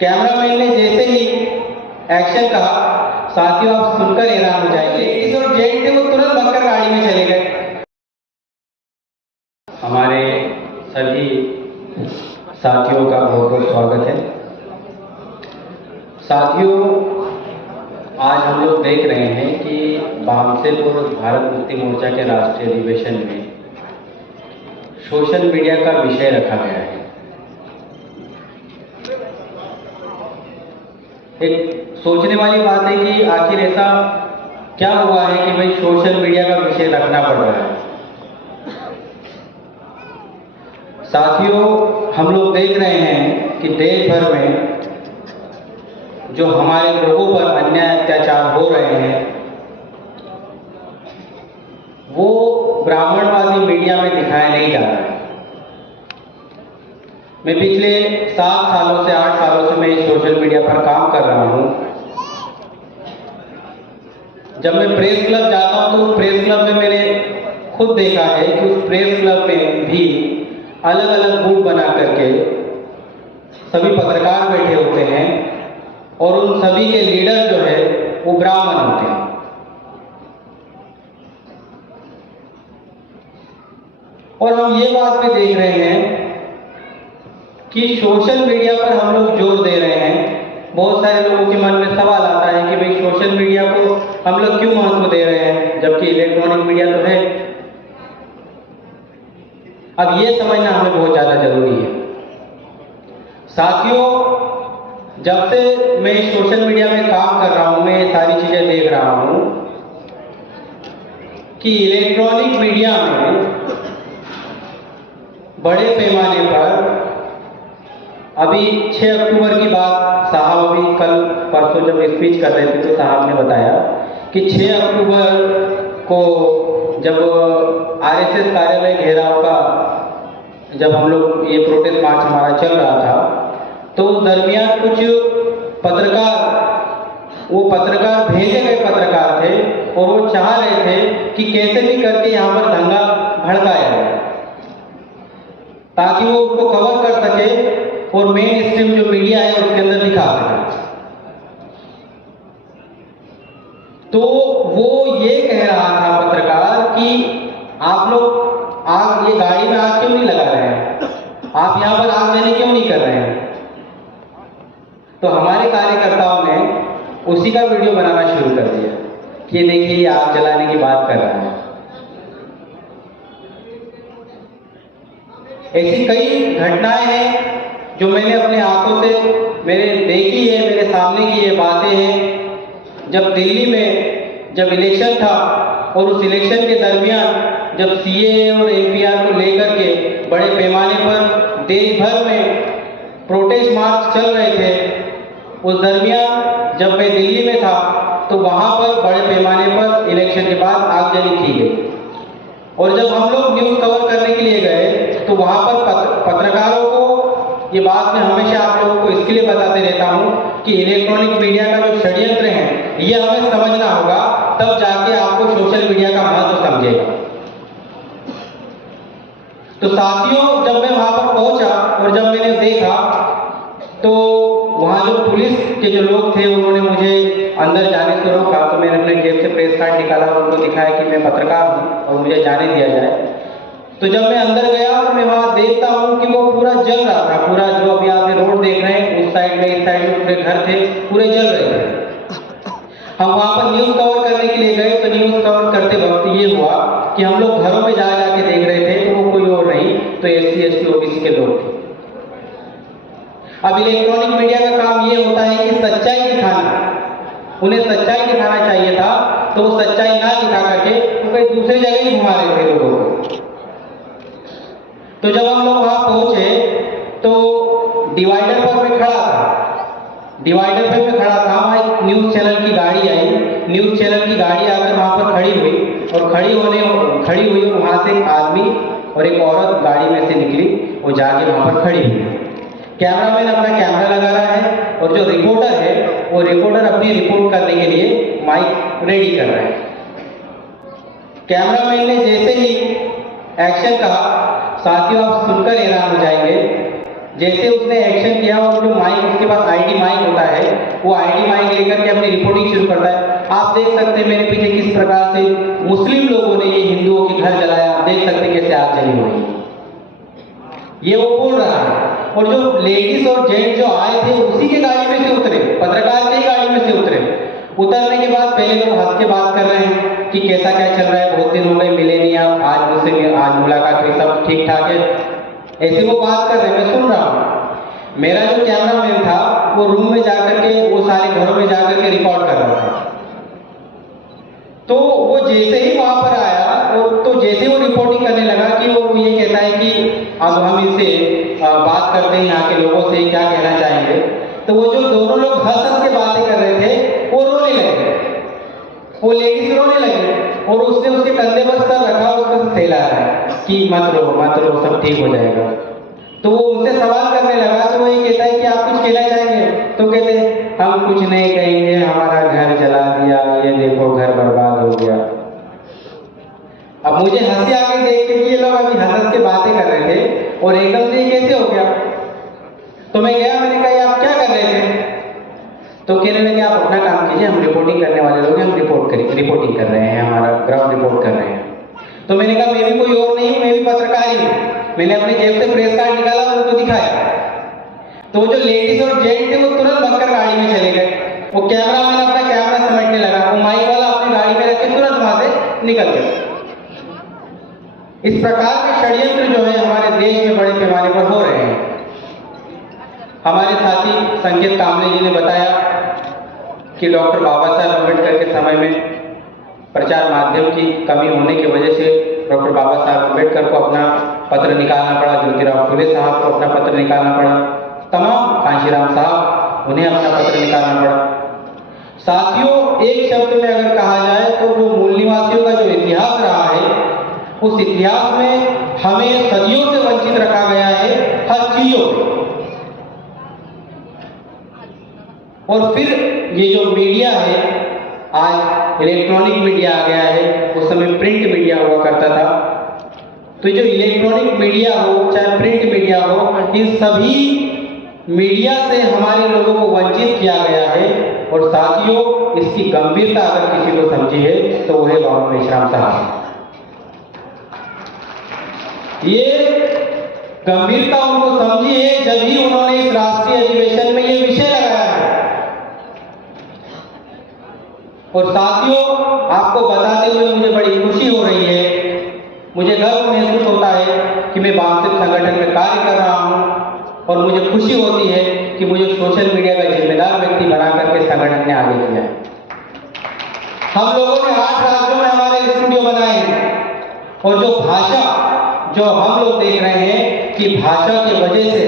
Cameraman ने जैसे ही action कहा, साथियों आप सुनकर हैरान हो जाएंगे, लेडीज और जेंट थे वो तुरंत भागकर गाड़ी में चले गए। हमारे सभी साथियों का बहुत बहुत स्वागत है। साथियों, आज हम लोग देख रहे हैं कि बामसेपुर भारत मुक्ति मोर्चा के राष्ट्रीय अधिवेशन में सोशल मीडिया का विषय रखा गया है। एक सोचने वाली बात है कि आखिर ऐसा क्या हुआ है कि भाई सोशल मीडिया का विषय रखना पड़ रहा है। साथियों, हम लोग देख रहे हैं कि देश भर में जो हमारे लोगों पर अन्याय अत्याचार हो रहे हैं वो ब्राह्मणवादी मीडिया में दिखाया नहीं जा रहा है। मैं पिछले 7 सालों से 8 सालों से मैं इस सोशल मीडिया पर काम कर रहा हूँ। जब मैं प्रेस क्लब जाता हूँ तो उस प्रेस क्लब में मैंने खुद देखा है कि उस प्रेस क्लब में भी अलग अलग गुट बना करके सभी पत्रकार बैठे होते हैं और उन सभी के लीडर जो है वो ब्राह्मण होते हैं। और हम ये बात भी देख रहे हैं कि सोशल मीडिया पर हम लोग जोर दे रहे हैं। बहुत सारे लोगों के मन में सवाल आता है कि भाई सोशल मीडिया को हम लोग क्यों महत्व दे रहे हैं जबकि इलेक्ट्रॉनिक मीडिया तो है। अब ये समझना हमें बहुत ज़्यादा जरूरी है। साथियों, जब से मैं सोशल मीडिया में काम कर रहा हूँ मैं ये सारी चीज़ें देख रहा हूँ कि इलेक्ट्रॉनिक मीडिया में बड़े पैमाने पर अभी 6 अक्टूबर की बात साहब अभी कल परसों जब स्पीच कर रहे थे तो साहब ने बताया कि 6 अक्टूबर को जब आरएसएस कार्यालय घेराव का जब हम लोग ये प्रोटेस्ट मार्च हमारा चल रहा था तो उस दरमियान कुछ पत्रकार भेजे गए पत्रकार थे और वो चाह रहे थे कि कैसे भी करके यहाँ पर दंगा भड़काया जाए ताकि वो उसको कवर कर सके और मेन स्ट्रीम जो मीडिया है उसके अंदर दिखा सके। तो वो ये कह रहा था पत्रकार कि आप लोग आग ये गाड़ी में आग क्यों नहीं लगा रहे हैं, आप यहाँ पर आग लेने क्यों नहीं कर रहे हैं। तो हमारे कार्यकर्ताओं ने उसी का वीडियो बनाना शुरू कर दिया कि ये देखिए ये आग जलाने की बात कर रहा है। ऐसी कई घटनाएं हैं जो मैंने अपने आंखों से मैंने देखी है, मेरे सामने की ये बातें हैं। जब दिल्ली में जब इलेक्शन था और उस इलेक्शन के दरमियान जब सीएए और एनपीआर को लेकर के बड़े पैमाने पर देश भर में प्रोटेस्ट मार्च चल रहे थे, उस दरमियान जब मैं दिल्ली में था तो वहाँ पर बड़े पैमाने पर इलेक्शन के बाद आगजनी की गई। और जब हम लोग न्यूज़ कवर करने के लिए गए तो वहाँ पर पत्रकारों को ये बात मैं हमेशा आप लोगों को इसके लिए बताते रहता हूँ कि इलेक्ट्रॉनिक मीडिया का जो षड्यंत्र है ये हमें समझना होगा, तब जाके आपको सोशल मीडिया का महत्व समझेगा। तो साथियों, जब मैं वहाँ पर पहुँचा और जब मैंने देखा तो वहाँ जो पुलिस के जो लोग थे उन्होंने मुझे अंदर जाने से रोका। तो मैंने अपने जेब से प्रेस कार्ड निकाला और उनको दिखाया कि मैं पत्रकार हूँ और मुझे जाने दिया जाए। तो जब मैं अंदर गया तो मैं वहाँ देखता हूँ कि वो पूरा जल रहा था। पूरा जो अभी आप रोड देख रहे हैं उस साइड में इस साइड में पूरे घर थे, पूरे जल रहे थे। हम वहाँ पर न्यूज़ कवर करने के लिए गए तो न्यूज़ कवर करते वक्त ये हुआ कि हम लोग घरों में जा जाके देख रहे थे तो वो कोई और नहीं तो SC ST OBC के लोग थे। अब इलेक्ट्रॉनिक मीडिया का काम ये होता है कि सच्चाई दिखाना, उन्हें सच्चाई दिखाना चाहिए था तो वो सच्चाई ना दिखा करके वो कहीं दूसरी जगह ही घुमा रहे थे लोगों को। तो जब हम लोग वहाँ पहुँचे तो डिवाइडर पर मैं खड़ा था, डिवाइडर पर मैं खड़ा था, वहाँ एक न्यूज़ चैनल की गाड़ी आई। न्यूज़ चैनल की गाड़ी आकर वहाँ पर खड़ी हुई और खड़ी हुई और वहाँ से एक आदमी और एक औरत गाड़ी में से निकली, वो जाके वहाँ पर खड़ी हुई। कैमरामैन अपना कैमरा लगा रहा है और जो रिपोर्टर है वो रिपोर्टर अपनी रिपोर्ट करने के लिए माइक रेडी कर रहा है। कैमरामैन ने जैसे ही एक्शन कहा, साथियों आप सुनकर हैरान हो जाएंगे जैसे उसने एक्शन किया और जो माइक उसके पास आईडी माइक होता है, वो आईडी माइक लेकर के अपनी रिपोर्टिंग शुरू करता है। आप देख सकते हैं मेरे पीछे किस प्रकार से मुस्लिम लोगों ने ये हिंदुओं के घर जलाया। आप देख सकते हैं कैसे आग जली हो रही है, ये वो बोल रहा है। और जो लेडीज और जेंट जो आए थे उसी के गाड़ी में से उतरे, पत्रकार के गाड़ी में से उतरे। उतरने के बाद पहले लोग हंस के बात कर रहे हैं कि कैसा क्या चल रहा है, बहुत दिन हो गए मिले नहीं आप, आज मुझसे आज मुलाकात हुई, सब ठीक ठाक है, ऐसे वो बात कर रहे हैं। मैं सुन रहा हूँ। मेरा जो कैमरामैन था वो रूम में जाकर के वो सारे घरों में जाकर के रिकॉर्ड कर रहा था। तो वो जैसे ही वहां पर आया और तो जैसे वो रिपोर्टिंग करने लगा कि वो ये कहता है कि अब हम इनसे बात करते हैं, यहाँ के लोगों से क्या कहना चाहेंगे। तो वो जो दोनों लोग हंस हंस के बातें कर रहे थे वो रोने लगे, वो लेडीज रोने लगी और उसने उसके कंधे पर सर रखा और उसको सहला रहा है कि मत रो सब ठीक हो जाएगा। तो वो उनसे सवाल करने लगा तो वो ये कहता है कि आप कुछ कहना चाहेंगे। तो कहते हैं हम कुछ नहीं कहेंगे, हमारा घर जला दिया, ये देखो घर बर्बाद हो गया। अब मुझे हंसी आ गई देख के कि ये लोग अभी हंस के बातें कर रहे थे और एकदम से ये कैसे हो गया। तो मैं गया, मैंने कहा आप क्या कर रहे थे। तो कहने लगे आप अपना काम कीजिए, हम रिपोर्टिंग करने वाले लोग हैं, हम रिपोर्टिंग कर रहे हैं, हमारा ग्राउंड रिपोर्ट कर रहे हैं। तो मैंने कहा मैं भी कोई और नहीं हूँ, मैं भी पत्रकार ही हूँ। मैंने अपने जेब से प्रेस कार्ड निकाला और उनको दिखाया। तो वो जो लेडीज और जेंट थे वो तुरंत भागकर गाड़ी में चले गए। वो कैमरामैन अपना कैमरा समेटने लगा, वो माइक वाला अपनी गाड़ी में रख के तुरंत वहां से निकल गया। इस प्रकार के षड्यंत्र जो है हमारे देश में बड़े पैमाने पर हो रहे हैं। हमारे साथी संकेत कामले जी ने बताया कि डॉक्टर बाबा साहब अम्बेडकर के समय में प्रचार माध्यम की कमी होने की वजह से डॉक्टर बाबा साहब अम्बेडकर को अपना पत्र निकालना पड़ा, ज्योतिराव फुले साहब को अपना पत्र निकालना पड़ा, तमाम कांशीराम साहब उन्हें अपना पत्र निकालना पड़ा। साथियों, एक शब्द में अगर कहा जाए तो जो मूल निवासियों का जो इतिहास रहा है उस इतिहास में हमें सदियों से वंचित रखा गया है हर चीजों में। और फिर ये जो मीडिया है, आज इलेक्ट्रॉनिक मीडिया आ गया है, उस समय प्रिंट मीडिया हुआ करता था। तो जो इलेक्ट्रॉनिक मीडिया हो चाहे प्रिंट मीडिया हो, इन सभी मीडिया से हमारे लोगों को वंचित किया गया है। और साथियों, इसकी गंभीरता अगर किसी को समझी है तो वो है बाबा मेश्राम साहब। ये गंभीरता उनको समझी है जब ही उन्होंने इस राष्ट्रीय अधिवेशन में ये विषय लगाया है। और साथियों, आपको बताते हुए मुझे बड़ी खुशी हो रही है, मुझे गर्व महसूस होता है कि मैं वामसिक संगठन में कार्य कर रहा हूं और मुझे खुशी होती है कि मुझे सोशल मीडिया का जिम्मेदार व्यक्ति बना करके संगठन ने आगे किया है। हम लोगों ने 8 राज्यों में हमारे स्टूडियो बनाए हैं और जो भाषा जो हम लोग देख रहे हैं कि भाषा की वजह से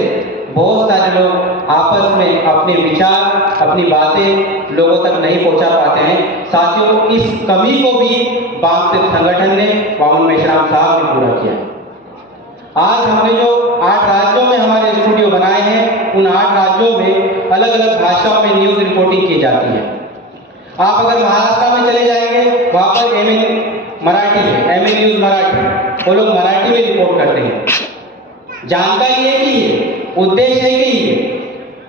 बहुत सारे लोग आपस में अपने विचार अपनी बातें लोगों तक नहीं पहुंचा पाते हैं। साथियों, इस कमी को भी वामसिक संगठन ने वामन मेश्राम साहब ने पूरा किया। आज हमने जो 8 राज्यों में हमारे स्टूडियो बनाए हैं, उन 8 राज्यों में अलग अलग भाषाओं में न्यूज रिपोर्टिंग की जाती है। आप अगर महाराष्ट्र में चले जाएंगे, वहां पर एमएन मराठी है, एमएन न्यूज मराठी, वो लोग मराठी में रिपोर्ट करते हैं। जानकारी एक ही है, उद्देश्य एक ही है,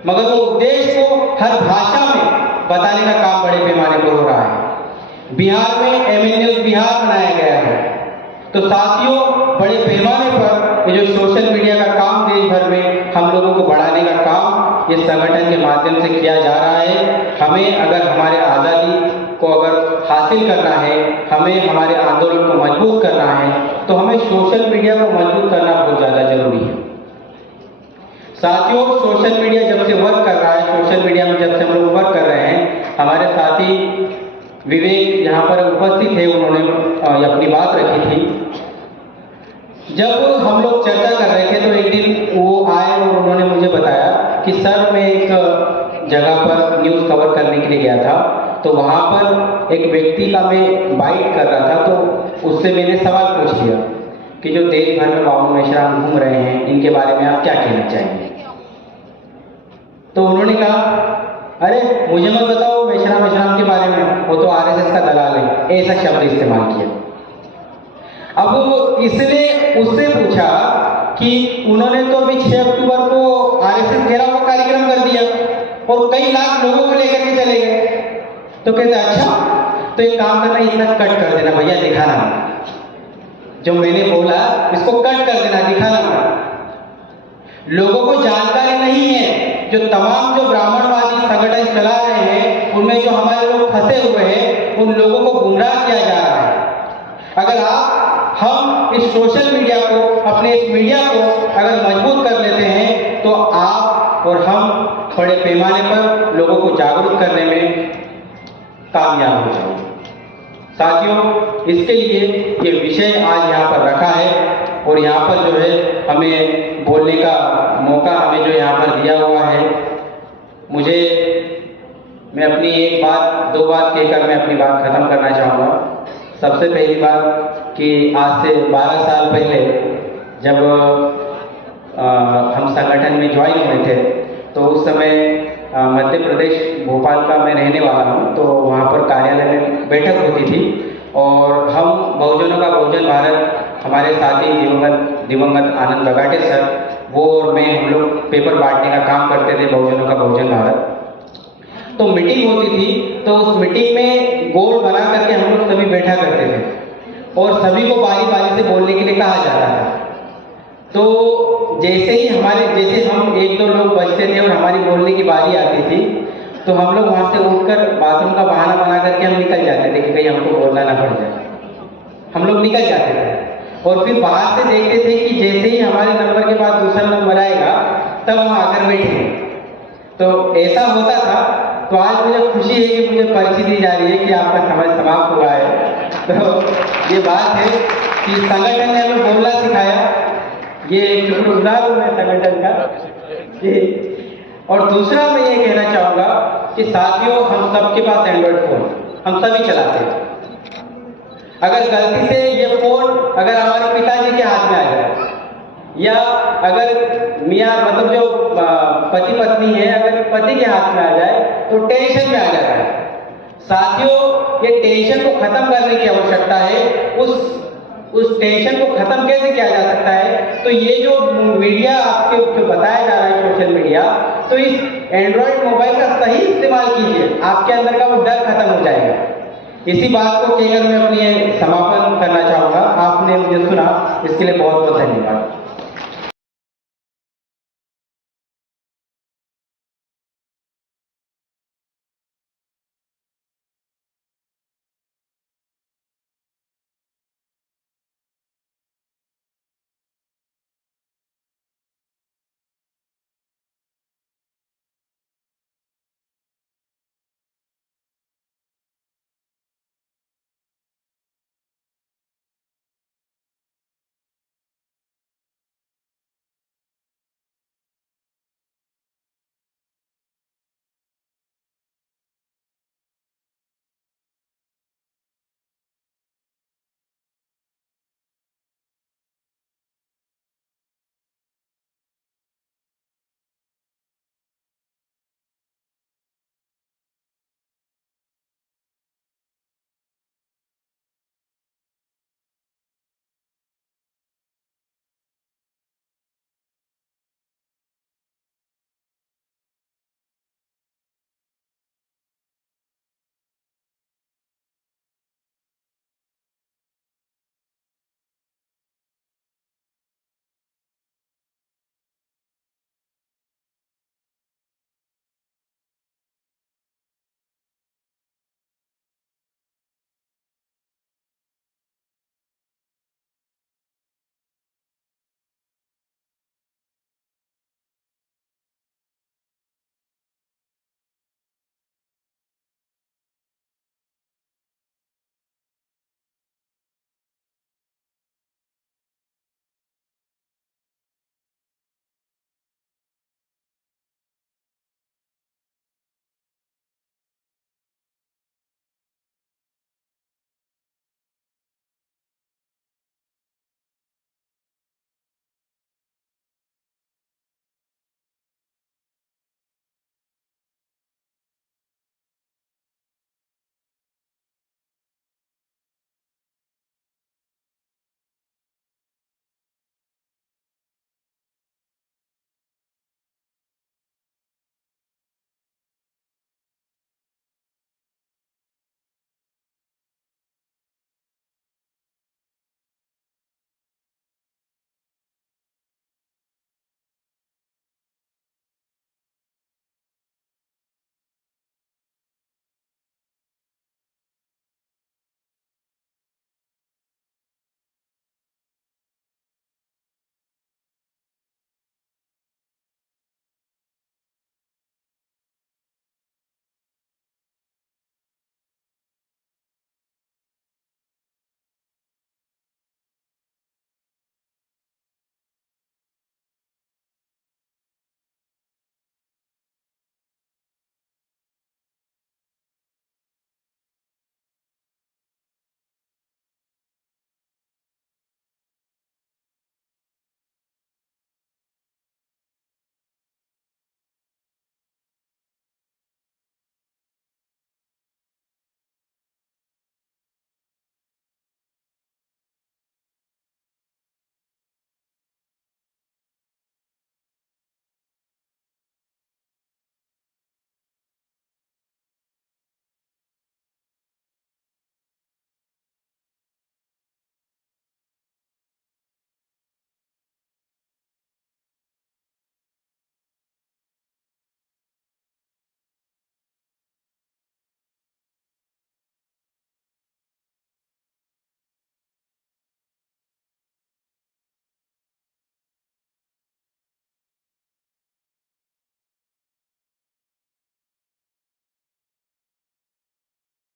मगर वो उद्देश्य को हर भाषा में बताने का काम बड़े पैमाने पर हो रहा है। बिहार में एमएन न्यूज बिहार बनाया गया है। तो साथियों, बड़े पैमाने पर ये जो सोशल मीडिया का काम देश भर में हम लोगों को बढ़ाने का काम ये संगठन के माध्यम से किया जा रहा है। हमें अगर हमारे आज़ादी को अगर हासिल करना है, हमें हमारे आंदोलन को मजबूत करना है, तो हमें सोशल मीडिया को मजबूत करना बहुत ज़्यादा जरूरी है। साथियों, सोशल मीडिया जब से वर्क कर रहा है, सोशल मीडिया में जब से हम लोग वर्क कर रहे हैं, हमारे साथी विवेक यहाँ पर उपस्थित थे, उन्होंने अपनी बात रखी थी। जब हम लोग चर्चा कर रहे थे तो एक दिन वो आए और उन्होंने मुझे बताया कि सर, मैं एक जगह पर न्यूज़ कवर करने के लिए गया था, तो वहाँ पर एक व्यक्ति का मैं बाइट कर रहा था, तो उससे मैंने सवाल पूछ लिया कि जो देश भर में वामन मेश्राम घूम रहे हैं, इनके बारे में आप क्या कहना चाहेंगे। तो उन्होंने कहा, अरे मुझे मत बताओ मेश्राम के बारे में, वो तो आरएसएस का दलाल है, ऐसा शब्द इस्तेमाल किया। अब इसने उससे पूछा कि उन्होंने तो अभी 6 अक्टूबर को आरएसएस घेराव का कार्यक्रम कर दिया और कई लाख लोगों को लेकर के चले गए। तो कहते अच्छा, तो एक काम करना, इतना कट कर देना भैया, दिखाना जो मैंने बोला इसको कट कर देना, दिखाना। लोगों को जानकारी नहीं है, जो तमाम जो ब्राह्मणवादी संगठन चला रहे हैं उनमें जो हमारे लोग फंसे हुए हैं, उन लोगों को गुमराह किया जा रहा है। अगर हम इस सोशल मीडिया को, अपने इस मीडिया को अगर मजबूत कर लेते हैं तो आप और हम बड़े पैमाने पर लोगों को जागरूक करने में कामयाब हो जाएंगे। साथियों, इसके लिए ये विषय आज यहाँ पर रखा है और यहाँ पर जो है हमें बोलने का मौका हमें जो यहाँ पर दिया हुआ है। मैं अपनी एक बात, 2 बात कहकर मैं अपनी बात खत्म करना चाहूँगा। सबसे पहली बात कि आज से 12 साल पहले जब हम संगठन में ज्वाइन हुए थे तो उस समय मध्य प्रदेश भोपाल का मैं रहने वाला हूँ, तो वहाँ पर कार्यालय में बैठक होती थी और हम बहुजनों का बहुजन भारत, हमारे साथी दिवंगत आनंद बगाटे सर, वो और मैं, हम लोग पेपर बांटने का काम करते थे बहुजनों का बहुजन भारत। तो मीटिंग होती थी, तो उस मीटिंग में गोल बना करके हम लोग सभी बैठा करते थे और सभी को बारी बारी से बोलने के लिए कहा जाता था। तो जैसे हम 1-2 लोग बचते थे और हमारी बोलने की बारी आती थी तो हम लोग वहाँ से उठकर बाथरूम का बहाना बना करके हम निकल जाते थे कि कहीं हमको बोलना ना पड़ जाए। हम लोग निकल जाते थे और फिर बाहर से देखते थे कि जैसे ही हमारे नंबर के बाद दूसरा नंबर आएगा तब हम आकर बैठेंगे। तो ऐसा होता था। तो आज मुझे खुशी है कि मुझे पर्ची दी जा रही है कि आपका समय समाप्त हुआ है। तो ये बात है कि संगठन ने हमें बोलना सिखाया, ये शुक्रगुजार हूँ मैं संगठन का। और दूसरा मैं ये कहना चाहूँगा कि साथियों, हम सबके पास एंड्रॉयड फ़ोन, हम सभी चलाते हैं। अगर गलती से ये फ़ोन अगर हमारे पिताजी के हाथ में आ जाए या अगर मियाँ मतलब जो पति पत्नी है अगर पति के हाथ में आ जाए तो टेंशन में आ जाता है। साथियों, ये टेंशन को खत्म करने की आवश्यकता है। उस टेंशन को खत्म कैसे किया जा सकता है? तो ये जो मीडिया आपके जो बताया जा रहा है सोशल मीडिया, तो इस एंड्रॉयड मोबाइल का सही इस्तेमाल कीजिए, आपके अंदर का वो डर खत्म हो जाएगा। इसी बात को कहकर मैं अपनी समापन करना चाहूँगा। आपने मुझे सुना, इसके लिए बहुत बहुत धन्यवाद।